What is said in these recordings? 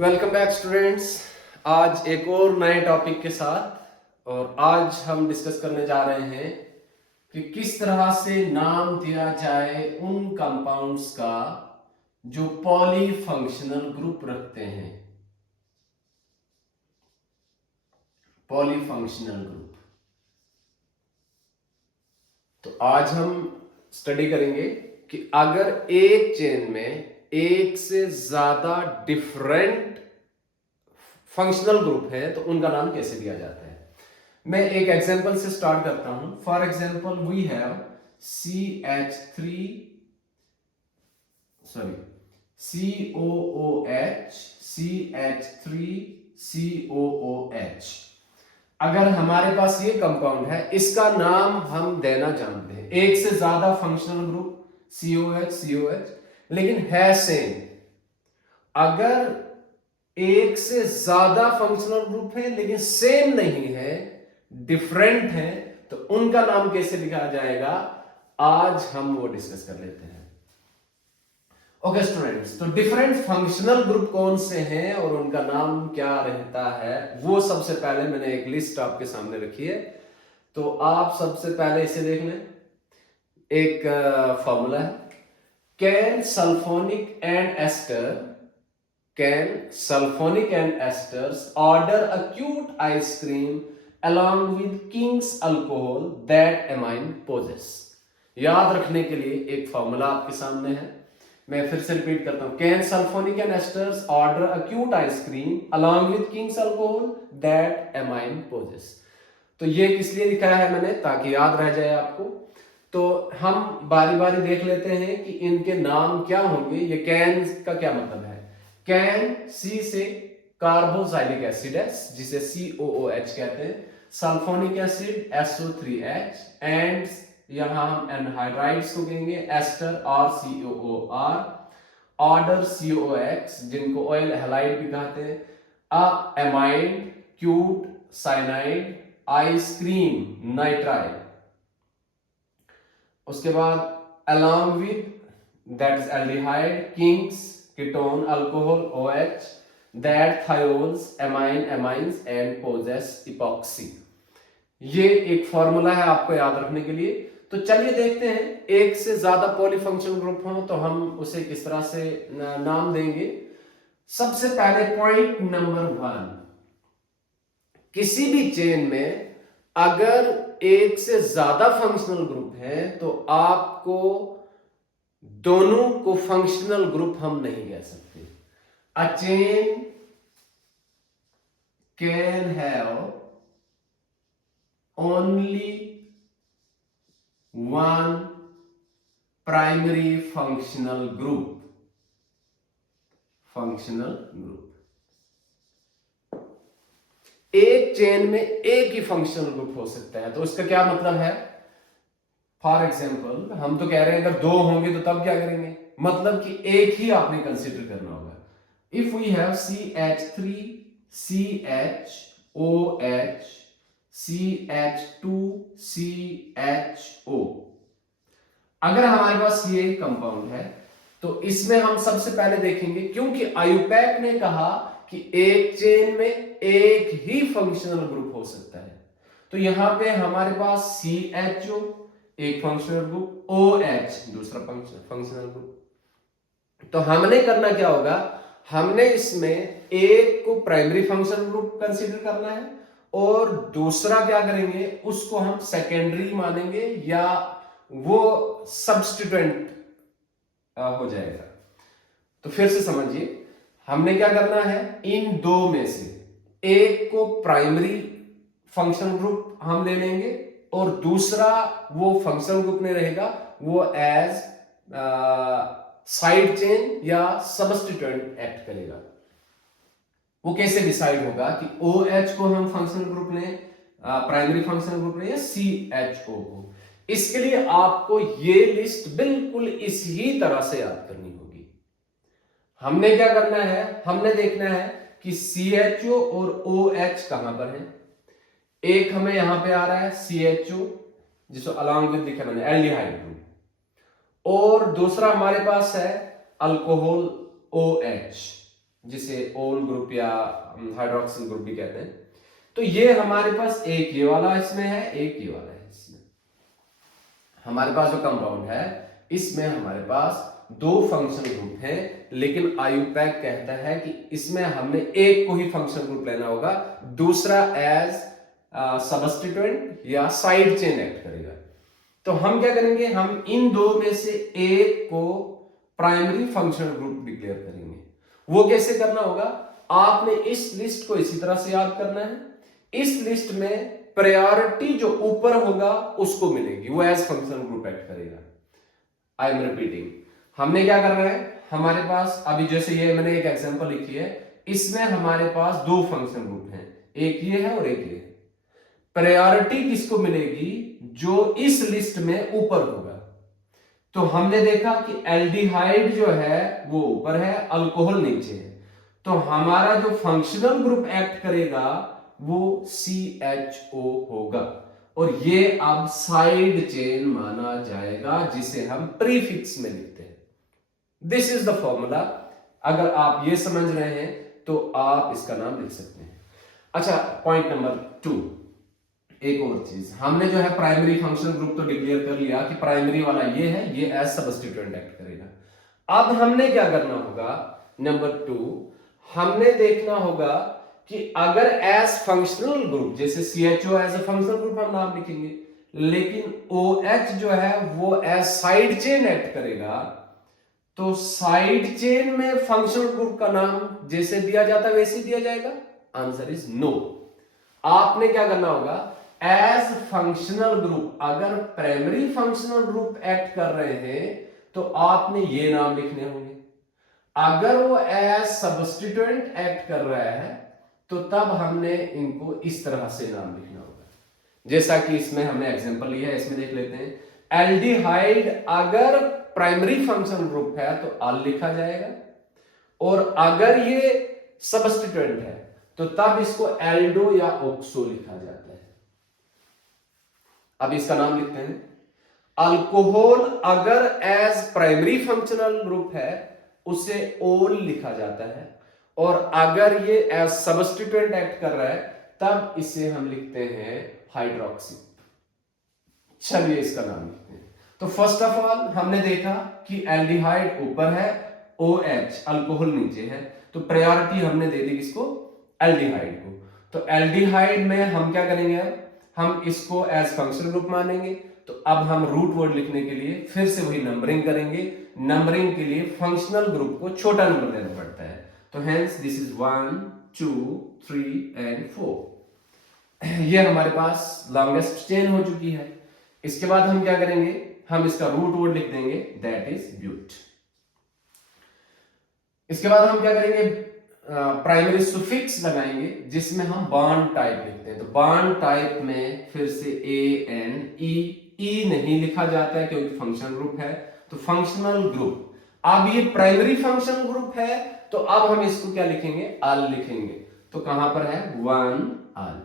Welcome back students. आज एक और नए टॉपिक के साथ और आज हम डिस्कस करने जा रहे हैं कि किस तरह से नाम दिया जाए उन कंपाउंड्स का जो पॉलीफंक्शनल ग्रुप रखते हैं। Polyfunctional group. तो आज हम स्टडी करेंगे कि अगर एक चेन में एक से ज्यादा डिफरेंट फंक्शनल ग्रुप है तो उनका नाम कैसे दिया जाता है। मैं एक एग्जांपल से स्टार्ट करता हूं। For example we have CH3 sorry COOH CH3 COOH। अगर हमारे पास ये कंपाउंड है, इसका नाम हम देना जानते हैं। एक से ज्यादा फंक्शनल ग्रुप COH लेकिन है सेम। अगर एक से ज्यादा फंक्शनल ग्रुप है लेकिन सेम नहीं है, डिफरेंट है, तो उनका नाम कैसे लिखा जाएगा, आज हम वो डिस्कस कर लेते हैं। ओके स्टूडेंट्स, तो डिफरेंट फंक्शनल ग्रुप कौन से हैं और उनका नाम क्या रहता है, वो सबसे पहले मैंने एक लिस्ट आपके सामने रखी है। तो आप सबसे पहले इसे देख लें। एक फॉर्मूला है, can sulphonic and ester order acute ice cream along with King's alcohol that amine possess। याद रखने के लिए एक फॉर्मूला आपके सामने है, मैं फिर से रिपीट करता हूं। Can sulphonic and asters order acute ice cream along with King's alcohol that amine possess। तो ये किस लिए लिखा है मैंने, ताकि याद रह जाए आपको। तो हम बारी बारी देख लेते हैं कि इनके नाम क्या होंगे। ये कैन का क्या मतलब है। कैन सी से कार्बोक्सिलिक एसिड है जिसे COOH कहते हैं, सल्फोनिक एसिड SO3H, एंड यहां हम एनहाइड्राइड्स को कहेंगे एस्टर RCOOR, ऑर्डर COX जिनको ऑयल हैलाइड भी कहते हैं, amide, cute, cyanide, ice cream, nitrile. उसके बाद along with that is aldehyde, King's, ketone, alcohol, OH, that thiols, amines and possess epoxy। ये एक फॉर्मूला है आपको याद रखने के लिए। तो चलिए देखते हैं, एक से ज्यादा पॉलीफंक्शनल ग्रुप हो तो हम उसे किस तरह से नाम देंगे। सबसे पहले पॉइंट नंबर 1, किसी भी चेन में अगर एक से ज्यादा फंक्शनल ग्रुप है तो आपको दोनों को फंक्शनल ग्रुप हम नहीं कह सकते। A chain can have only one primary functional group. एक चेन में एक ही फंक्शनल ग्रुप हो सकता है। तो इसका क्या मतलब है। फॉर एग्जाम्पल हम तो कह रहे हैं अगर दो होंगे तो तब क्या करेंगे, मतलब कि एक ही आपने कंसिडर करना होगा। If we have CH3 CHOH CH2 CHO, अगर हमारे पास ये कंपाउंड है तो इसमें हम सबसे पहले देखेंगे, क्योंकि आयुपैक ने कहा कि एक चेन में एक ही फंक्शनल ग्रुप हो सकता है, तो यहां पे हमारे पास CHO एक फंक्शनल ग्रुप, OH दूसरा फंक्शनल ग्रुप। तो हमने करना क्या होगा, हमने इसमें एक को प्राइमरी फंक्शनल ग्रुप कंसीडर करना है और दूसरा क्या करेंगे, उसको हम सेकेंडरी मानेंगे या वो सब्स्टिट्यूएंट हो जाएगा। तो फिर से समझिए, हमने क्या करना है, इन दो में से एक को प्राइमरी फंक्शनल ग्रुप हम ले लेंगे और दूसरा वो फंक्शनल ग्रुप में रहेगा, वो एज साइड चेन या सब्स्टिट्यूएंट एक्ट करेगा। वो कैसे डिसाइड होगा कि OH को हम फंक्शनल ग्रुप लें, प्राइमरी फंक्शनल ग्रुप लें या CHO को। इसके लिए आपको ये लिस्ट बिल्कुल इसी तरह से याद करनी होगी। हमने क्या करना है, हमने देखना है कि CHO और OH कहां पर है। एक हमें यहां पे आ रहा है CHO जिसको अलॉन्ग विद लिखा मैंने एल्डिहाइड ग्रुप, और दूसरा हमारे पास है अल्कोहल OH। जिसे ओल ग्रुप या हाइड्रोक्सिल ग्रुप भी कहते हैं। तो ये हमारे पास एक ये वाला इसमें है, एक ये वाला है। इसमें हमारे पास जो कंपाउंड है इसमें हमारे पास दो फंक्शन ग्रुप हैं, लेकिन आयुपैक कहता है कि इसमें हमने एक को ही फंक्शन ग्रुप लेना होगा, दूसरा एज सबस्टिट्यूएंट या साइड चेन एक्ट करेगा। तो हम क्या करेंगे, हम इन दो में से एक को प्राइमरी फंक्शनल ग्रुप डिक्लेयर करेंगे। वो कैसे करना होगा, आपने इस लिस्ट को इसी तरह से याद करना है। इस लिस्ट में प्रायोरिटी जो ऊपर होगा उसको मिलेगी, वो एज फंक्शनल ग्रुप एक्ट करेगा। आई एम रिपीटिंग, हमने क्या करना है, हमारे पास अभी जैसे ये मैंने एक एग्जांपल लिखी है, इसमें हमारे पास दो फंक्शन ग्रुप हैं, एक ये है और एक ये है। प्रायोरिटी किसको मिलेगी, जो इस लिस्ट में ऊपर होगा। तो हमने देखा कि एल्डिहाइड जो है वो ऊपर है, अल्कोहल नीचे है। तो हमारा जो फंक्शनल ग्रुप एक्ट करेगा वो CHO होगा, और ये अब साइड चेन माना जाएगा, जिसे हम प्रीफिक्स में लिखते हैं। This is the formula. अगर आप ये समझ रहे हैं तो आप इसका नाम लिख सकते हैं। अच्छा, पॉइंट नंबर 2, एक और चीज, हमने जो है प्राइमरी फंक्शन ग्रुप तो डिक्लेयर कर लिया कि प्राइमरी वाला ये है, ये एज सबस्टिट्यूएंट एक्ट करेगा। अब हमने क्या करना होगा, नंबर 2, हमने देखना होगा कि अगर एज फंक्शनल ग्रुप, जैसे CHO as a functional group हम नाम लिखेंगे, लेकिन OH जो है वो एज साइड चेन एक्ट करेगा, तो साइड चेन में फंक्शनल ग्रुप का नाम जैसे दिया जाता है वैसे दिया जाएगा। Answer is no. आपने क्या करना होगा, एज फंक्शनल ग्रुप, अगर प्राइमरी फंक्शनल ग्रुप एक्ट कर रहे हैं तो आपने ये नाम लिखने होंगे। अगर वो एज सब्स्टिट्यूएंट एक्ट कर रहा है तो तब हमने इनको इस तरह से नाम लिखना होगा, जैसा कि इसमें हमने एग्जांपल लिया है, इसमें देख लेते हैं। एल्डिहाइड अगर प्राइमरी फंक्शन ग्रुप है तो अल लिखा जाएगा, और अगर ये सब्स्टिट्यूएंट है तो तब इसको एल्डो या ऑक्सो लिखा जाता है। अब इसका नाम लिखते हैं। अल्कोहल अगर एज प्राइमरी फंक्शनल ग्रुप है उसे ओल लिखा जाता है, और अगर ये एज सब्स्टिट्यूएंट एक्ट कर रहा है तब इसे हम लिखते हैं हाइड्रोक्सी। चलिए इसका नाम लिखते हैं। तो फर्स्ट ऑफ ऑल हमने देखा कि एल्डिहाइड ऊपर है, OH अल्कोहल नीचे है, तो प्रायोरिटी हमने दे दी किसको, एल्डिहाइड को। तो एल्डिहाइड में हम क्या करेंगे, हम इसको एज फंक्शनल ग्रुप मानेंगे। तो अब हम रूट वर्ड लिखने के लिए फिर से वही नंबरिंग करेंगे। नंबरिंग के लिए फंक्शनल ग्रुप को छोटा नंबर देना पड़ता है, तो हेंस दिस इज 1 2 3 एंड 4। ये हमारे पास लॉन्गेस्ट चेन हो चुकी है। इसके बाद हम क्या करेंगे, हम इसका रूट वर्ड लिख देंगे, दैट इज ब्यूट। इसके बाद हम क्या करेंगे, प्राइमरी सुफिक्स लगाएंगे जिसमें हम बॉन्ड टाइप लिखते हैं। तो बॉन्ड टाइप में फिर से ANE नहीं लिखा जाता है क्योंकि फंक्शनल ग्रुप है, तो फंक्शनल ग्रुप। अब ये प्राइमरी फंक्शनल ग्रुप है तो अब हम इसको क्या लिखेंगे, अल लिखेंगे। तो कहां पर है, 1 अल।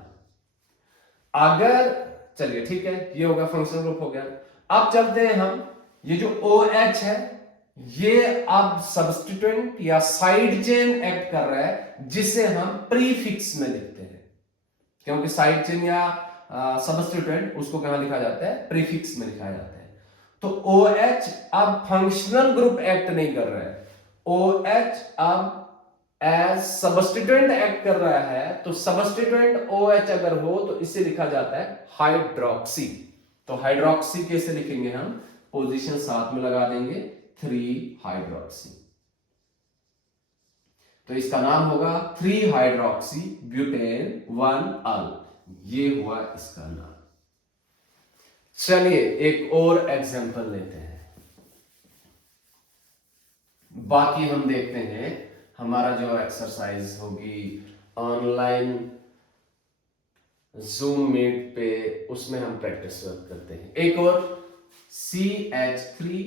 अगर चलिए ठीक है, ये होगा फंक्शनल ग्रुप हो गया। अब चलते हैं हम, ये जो OH है ये अब सब्स्टिट्यूएंट या साइड चेन एक्ट कर रहा है, जिसे हम प्रीफिक्स में लिखते हैं, क्योंकि साइड चेन या सब्स्टिट्यूएंट उसको कहां लिखा जाता है, प्रीफिक्स में लिखा जाता है। तो OH अब फंक्शनल ग्रुप एक्ट नहीं कर रहा है, OH अब एज सब्स्टिट्यूएंट एक्ट कर रहा है। तो सब्स्टिट्यूएंट OH अगर हो तो इसे लिखा जाता है हाइड्रोक्सी। तो हाइड्रोक्सी कैसे लिखेंगे हम, पोजीशन साथ में लगा देंगे, 3 हाइड्रोक्सी। तो इसका नाम होगा 3 हाइड्रोक्सी ब्यूटेन 1 अल। ये हुआ इसका नाम। चलिए एक और एग्जांपल लेते हैं, बाकी हम देखते हैं। हमारा जो एक्सरसाइज होगी ऑनलाइन जूम मीट पे, उसमें हम प्रैक्टिस करते हैं। एक और CH3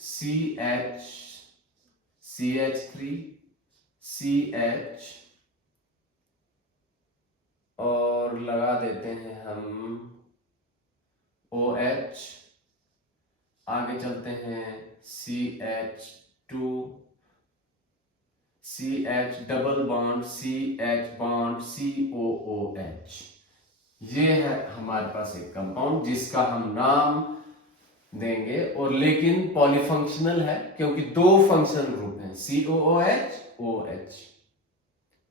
CH CH3 CH, और लगा देते हैं हम OH आगे चलते हैं CH2 CH double bond CH bond COOH। ये है हमारे पास एक कंपाउंड जिसका हम नाम देंगे, और लेकिन पॉलीफंक्शनल है क्योंकि दो फंक्शनल ग्रुप हैं COOH OH।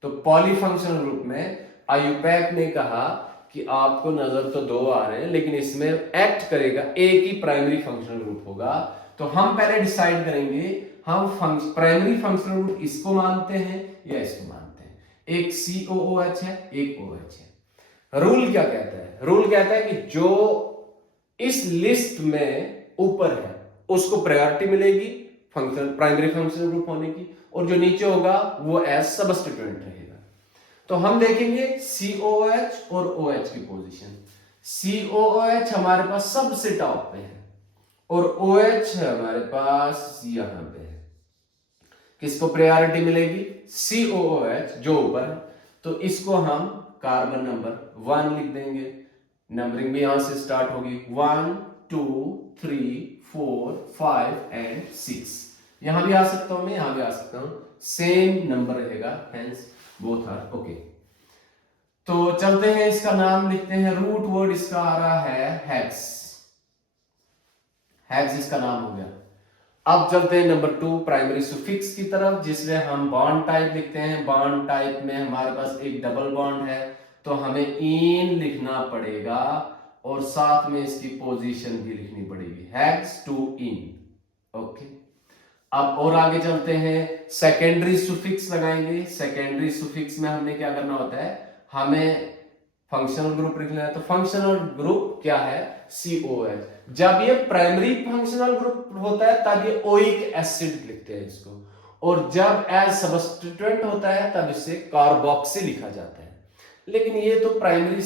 तो पॉलीफंक्शनल ग्रुप में आयुपैक ने कहा कि आपको नजर तो दो आ रहे हैं लेकिन इसमें एक्ट करेगा एक ही प्राइमरी फंक्शनल ग्रुप होगा। तो हम पहले डिसाइड करेंगे हम प्राइमरी फंक्शनल ग्रुप इसको मानते हैं या इसको मानते हैं। एक COOH है, एक OH है। रूल क्या कहता है? रूल कहता है कि जो इस लिस्ट में ऊपर है उसको प्रायोरिटी मिलेगी फंक्शन प्राइमरी फंक्शनल ग्रुप होने की, और जो नीचे होगा वो एज सबस्टिट्यूएंट रहेगा। तो हम देखेंगे COOH और OH की पोजीशन। COOH हमारे पास सबसे टॉप पे है और OH है हमारे पास यहां पे है। किसको प्रायोरिटी मिलेगी? COOH जो ऊपर है। तो इसको हम कार्बन नंबर 1 लिख देंगे। नंबरिंग भी यहां से स्टार्ट होगी 1 2 3 4 5 एंड 6। यहां भी आ सकता हूं मैं, यहां भी आ सकता हूं, सेम नंबर रहेगा, हेंस बोथ आर ओके। तो चलते हैं, इसका नाम लिखते हैं। रूट वर्ड इसका आ रहा है हेक्स। हेक्स इसका नाम हो गया। अब चलते हैं नंबर 2 प्राइमरी सुफिक्स की तरफ, जिसमें हम बॉन्ड टाइप लिखते हैं। बॉन्ड टाइप में हमारे पास एक डबल बॉन्ड है तो हमें इन लिखना पड़ेगा और साथ में इसकी पोजीशन भी लिखनी पड़ेगी, हेक्स टू इन। ओके, अब और आगे चलते हैं, सेकेंडरी सुफिक्स लगाएंगे। सेकेंडरी सुफिक्स में हमने क्या करना होता है, हमें फंक्शनल ग्रुप लिखना है। तो फंक्शनल ग्रुप क्या है? COH। जब ये प्राइमरी फंक्शनल ग्रुप होता है तब ये ओइक एसिड लिखते हैं इसको, और जब एज सबस्टिट्यूएंट होता है तब इसे कार्बोक्सी लिखा जाता है। लेकिन ये तो प्राइमरी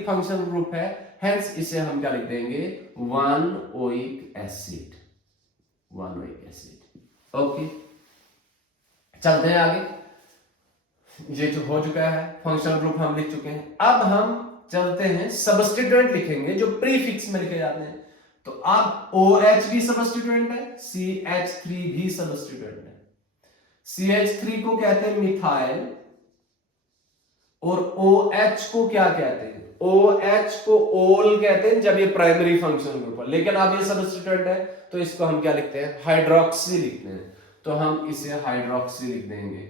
फंक्शनल ग्रुप है, हेंस इसे हम क्या लिख देंगे? 1 oic acid. 1 oic acid. Okay, चलते हैं आगे। ये जो हो चुका है, फंक्शनल ग्रुप हम लिख चुके हैं। अब हम चलते हैं, सबस्टिट्यूएंट लिखेंगे जो प्रीफिक्स में लिखे जाते हैं। तो अब OH भी सबस्टिट्यूएंट है, CH3 भी सबस्टिट्यूएंट है। CH3 को कहते हैं मिथाइल, और OH को क्या कहते हैं? OH को ओल कहते हैं जब ये प्राइमरी फंक्शनल ग्रुप है। लेकिन अब ये सबस्टिट्यूएंट है तो इसको हम क्या लिखते हैं? हाइड्रोक्सी लिखते हैं। तो हम इसे हाइड्रोक्सी लिख देंगे।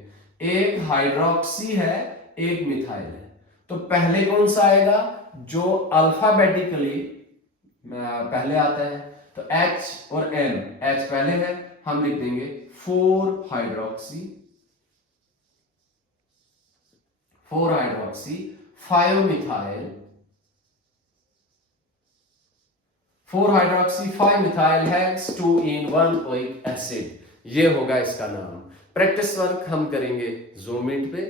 एक हाइड्रोक्सी है, एक मिथाइल है। तो पहले कौन सा आएगा? जो अल्फाबेटिकली पहले आता है। तो H और N, H पहले है, हम लिख देंगे 4 hydroxy, 4 hydroxy, 5 methyl, 4 hydroxy 5 methyl hex 2 इन 1 ओइक एसिड। ये होगा इसका नाम। प्रैक्टिस वर्क हम करेंगे ज़ूम मीट पे।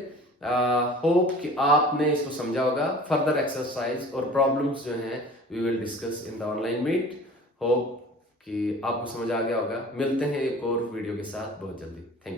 होप कि आपने इसको समझा होगा। फर्दर एक्सरसाइज और प्रॉब्लम्स जो हैं we will discuss in the online meet. Hope कि आपको समझ आ गया होगा। मिलते हैं एक और वीडियो के साथ बहुत जल्दी। Thank you.